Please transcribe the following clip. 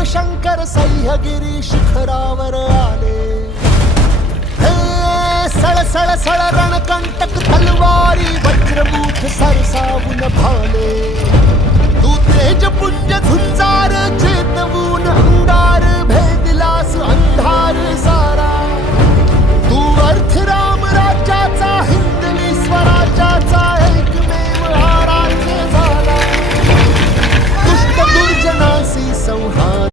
शिवशंकर सह्यागिरी शिखरावर आले. हे सळसळ सळ रणकंटक तलवारी वज्रमुख सरसावून भाले. तू तेजपुंज झुंजार चेतवून